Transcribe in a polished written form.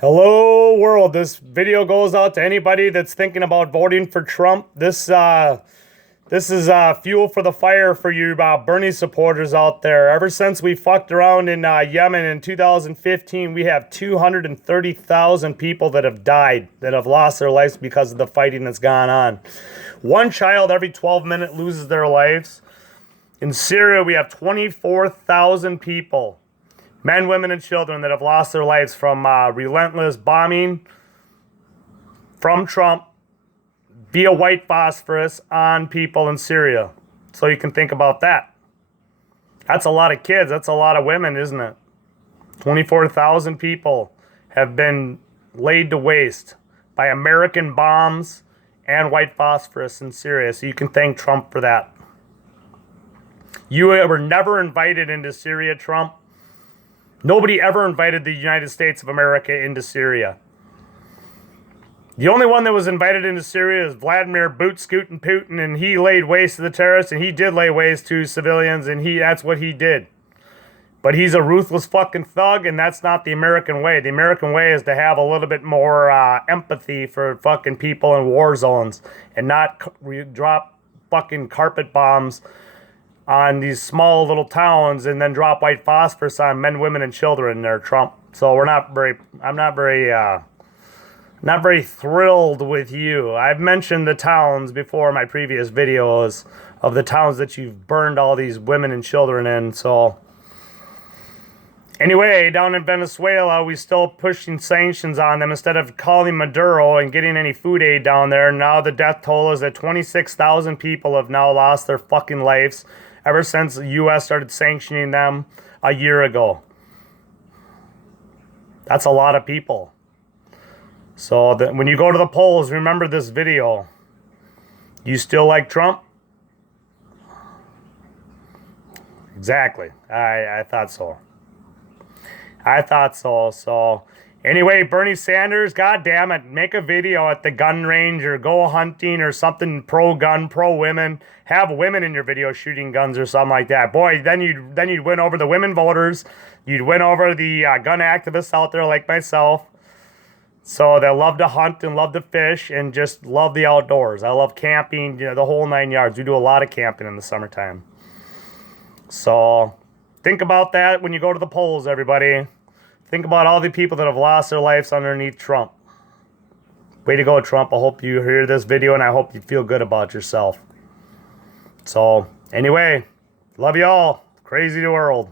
Hello world. This video goes out to anybody that's thinking about voting for Trump. This is fuel for the fire for you Bernie supporters out there. Ever since we fucked around in Yemen in 2015, we have 230,000 people that have died, that have lost their lives because of the fighting that's gone on. One child every 12 minutes loses their lives. In Syria, we have 24,000 people, men, women, and children, that have lost their lives from relentless bombing from Trump via white phosphorus on people in Syria. So you can think about that. That's a lot of kids. That's a lot of women, isn't it? 24,000 people have been laid to waste by American bombs and white phosphorus in Syria. So you can thank Trump for that. You were never invited into Syria, Trump. Nobody ever invited the United States of America into Syria. The only one that was invited into Syria is Vladimir Boot Scootin' Putin, and he laid waste to the terrorists, and he did lay waste to civilians, and that's what he did. But he's a ruthless fucking thug, and that's not the American way. The American way is to have a little bit more empathy for fucking people in war zones and not drop fucking carpet bombs on these small little towns and then drop white phosphorus on men, women, and children there, Trump. So I'm not very thrilled with you. I've mentioned the towns before in my previous videos of the towns that you've burned all these women and children in. So anyway, down in Venezuela, we still pushing sanctions on them instead of calling Maduro and getting any food aid down there. Now the death toll is that 26,000 people have now lost their fucking lives ever since the U.S. started sanctioning them a year ago. That's a lot of people. So when you go to the polls, remember this video. You still like Trump? Exactly. I thought so. So anyway, Bernie Sanders, God damn it, make a video at the gun range or go hunting or something pro-gun, pro-women. Have women in your video shooting guns or something like that. Boy, then you'd win over the women voters. You'd win over the gun activists out there like myself. So they love to hunt and love to fish and just love the outdoors. I love camping, the whole 9 yards. We do a lot of camping in the summertime. So think about that when you go to the polls, everybody. Think about all the people that have lost their lives underneath Trump. Way to go, Trump. I hope you hear this video and I hope you feel good about yourself. So anyway, love you all. Crazy world.